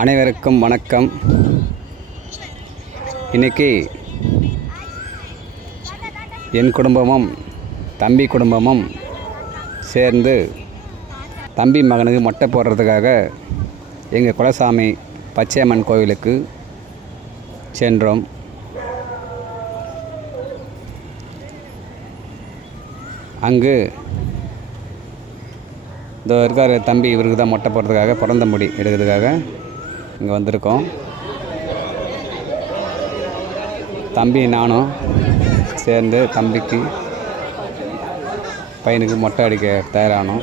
அனைவருக்கும் வணக்கம். இன்றைக்கி என் குடும்பமும் தம்பி குடும்பமும் சேர்ந்து தம்பி மகனுக்கு மொட்டை போடுறதுக்காக எங்கள் குலசாமி பச்சையம்மன் கோவிலுக்கு சென்றோம். அங்கு இந்த இருக்கார் தம்பி, இவருக்கு தான் மொட்டை போடுறதுக்காக, பிறந்த முடி எடுக்கிறதுக்காக இங்கே வந்திருக்கோம். தம்பி நானும் சேர்ந்து தம்பிக்கு பையனுக்கு மொட்டை அடிக்க தயாரானோம்.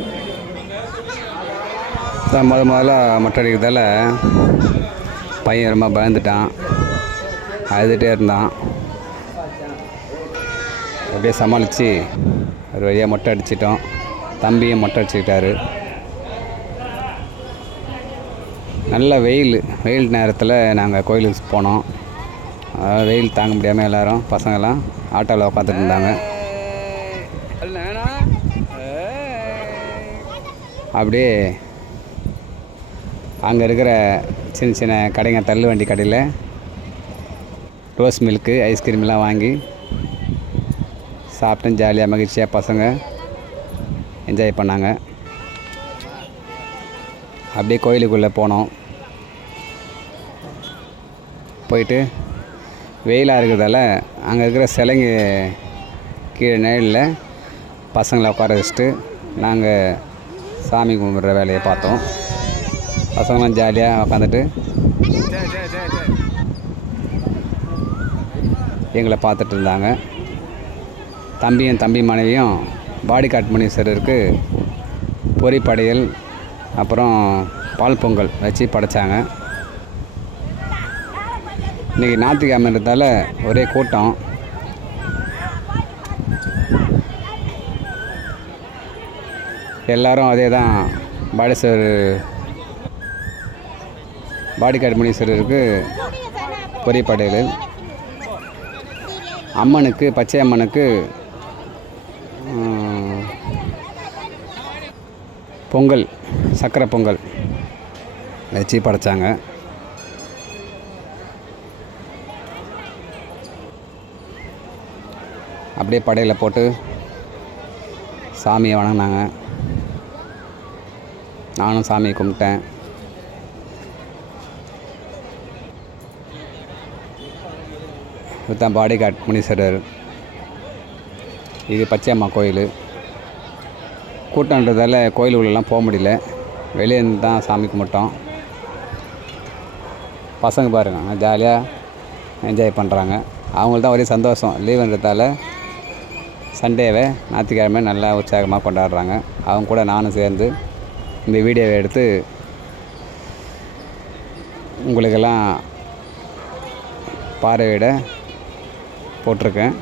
முதல்ல மொட்டை அடிக்கிறதால பையன் ரொம்ப பயந்துட்டான், அழுதுகிட்டே இருந்தான். அப்படியே சமாளித்து ஒரு வழியாக மொட்டை அடிச்சிட்டோம். தம்பியும் மொட்டை அடிச்சுக்கிட்டாரு. நல்ல வெயில் நேரத்தில் நாங்கள் கோயிலுக்கு போனோம். வெயில் தாங்க முடியாமல் எல்லோரும் பசங்கள்லாம் ஆட்டோவில் உட்காந்துட்டு இருந்தாங்க. அப்படியே அங்கே இருக்கிற சின்ன சின்ன கடைங்க, தள்ளு வண்டி கடையில் ரோஸ் மில்க்கு, ஐஸ்கிரீம்லாம் வாங்கி சாப்பிட்டு ஜாலியாக மகிழ்ச்சியாக பசங்க என்ஜாய் பண்ணாங்க. அப்படியே கோயிலுக்குள்ளே போனோம். போயிட்டு வெயிலாக இருக்கிறதால அங்கே இருக்கிற சிலைங்க கீழே நிழலில் பசங்களை உட்கார வச்சுட்டு நாங்கள் சாமி கும்பிட்ற வேலையை பார்த்தோம். பசங்களாம் ஜாலியாக உட்காந்துட்டு எங்களை பார்த்துட்டு இருந்தாங்க. தம்பியும் தம்பி மனைவியும் பாடிகாட் முனீஸ்வரருக்கு பொரி படையல் அப்புறம் பால் பொங்கல் வச்சு படைத்தாங்க. இன்றைக்கி ஞாயிற்றுக்கிழமைன்றதால ஒரே கூட்டம். எல்லோரும் அதே தான் பாடிகாட் முனீஸ்வரருக்கு பொரி படையல், அம்மனுக்கு பச்சை அம்மனுக்கு பொங்கல், சக்கரை பொங்கல் வச்சு படைத்தாங்க. அப்படியே படையில் போட்டு சாமியை வணங்கினாங்க. நானும் சாமியை கும்பிட்டேன். இதுதான் பாடிகாட் முனீஸ்வரர். இது பச்சையம்மா கோயில். கூட்டன்றதால கோயில் உள்ளெல்லாம் போக முடியல, வெளியே இருந்து தான் சாமி கும்பிட்டோம். பசங்க பாருங்க ஜாலியாக என்ஜாய் பண்ணுறாங்க. அவங்களுக்கு தான் ஒரே சந்தோஷம். லீவுன்றதால சண்டேவை ஞாயிற்றுக்கிழமை நல்லா உற்சாகமாக கொண்டாடுறாங்க. அவங்க கூட நானும் சேர்ந்து இந்த வீடியோவை எடுத்து உங்களுக்கெல்லாம் பார்வையிட போட்டிருக்கேன்.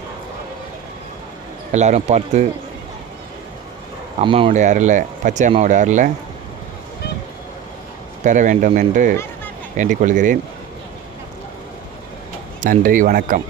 எல்லோரும் பார்த்து அம்மாவுடைய அருளை, பச்சை அம்மாவுடைய அருளை பெற வேண்டும் என்று வேண்டிக் கொள்கிறேன். நன்றி, வணக்கம்.